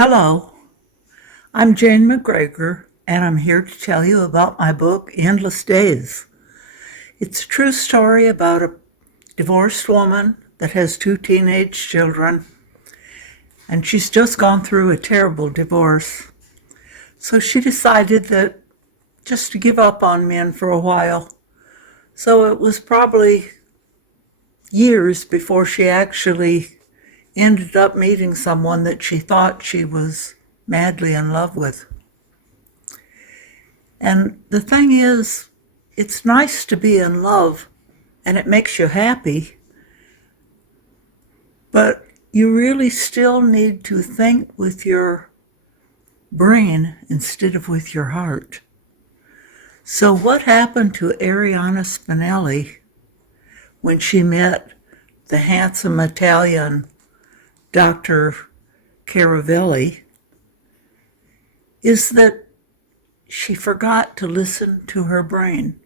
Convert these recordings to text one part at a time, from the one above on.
Hello, I'm Jayne McGregor, and I'm here to tell you about my book, Endless Days. It's a true story about a divorced woman that has two teenage children, and she's just gone through a terrible divorce. So she decided that just to give up on men for a while. So it was probably years before she actually ended up meeting someone that she thought she was madly in love with. And the thing is, it's nice to be in love and it makes you happy, but you really still need to think with your brain instead of with your heart. So what happened to Arianna Spinelli when she met the handsome Italian Dr. Caravelli is that she forgot to listen to her brain.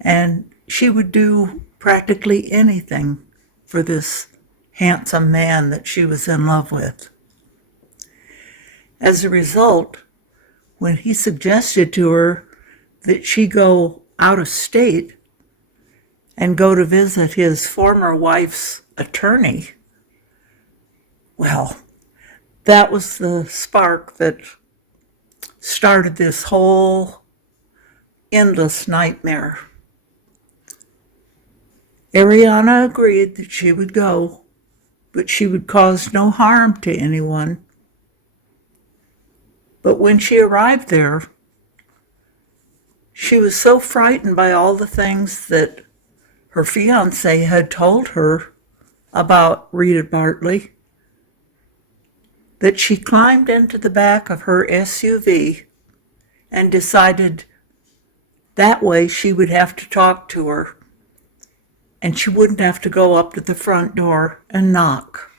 And she would do practically anything for this handsome man that she was in love with. As a result, when he suggested to her that she go out of state and go to visit his former wife's attorney, well, that was the spark that started this whole endless nightmare. Arianna agreed that she would go, but she would cause no harm to anyone. But when she arrived there, she was so frightened by all the things that her fiancé had told her about Rita Bartley that she climbed into the back of her SUV and decided that way she would have to talk to her and she wouldn't have to go up to the front door and knock.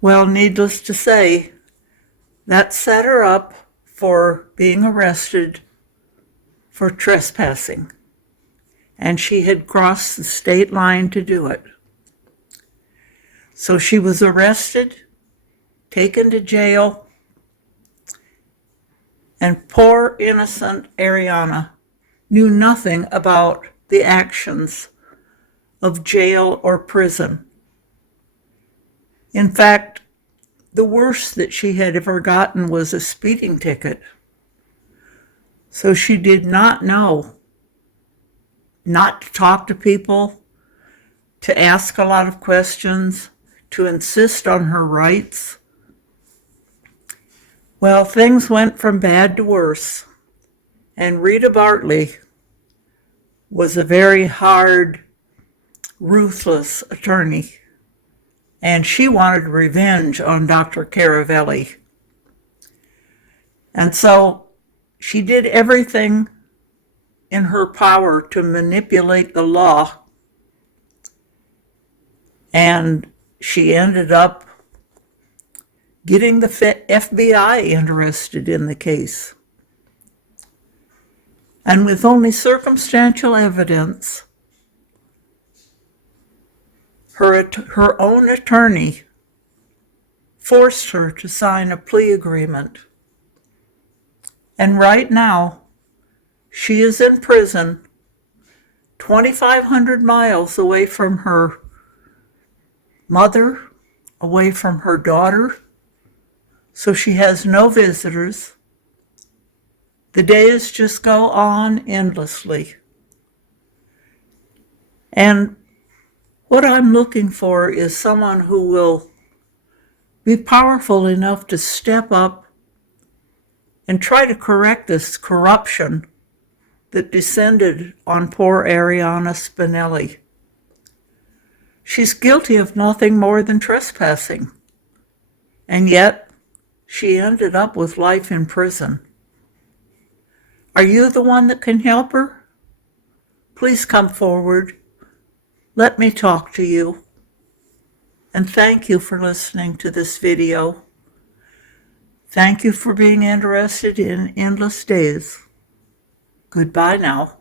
Well, needless to say, that set her up for being arrested for trespassing, and she had crossed the state line to do it. So she was arrested, taken to jail, and poor innocent Arianna knew nothing about the actions of jail or prison. In fact, the worst that she had ever gotten was a speeding ticket. So she did not know not to talk to people, to ask a lot of questions, to insist on her rights. Well, things went from bad to worse, and Rita Bartley was a very hard, ruthless attorney, and she wanted revenge on Dr. Caravelli. And so she did everything in her power to manipulate the law, and she ended up getting the FBI interested in the case. And with only circumstantial evidence, her own attorney forced her to sign a plea agreement. And right now, she is in prison 2,500 miles away from her mother, away from her daughter, so she has no visitors. The days just go on endlessly. And what I'm looking for is someone who will be powerful enough to step up and try to correct this corruption that descended on poor Arianna Spinelli. She's guilty of nothing more than trespassing, and yet she ended up with life in prison. Are you the one that can help her? Please come forward. Let me talk to you. And thank you for listening to this video. Thank you for being interested in Endless Days. Goodbye now.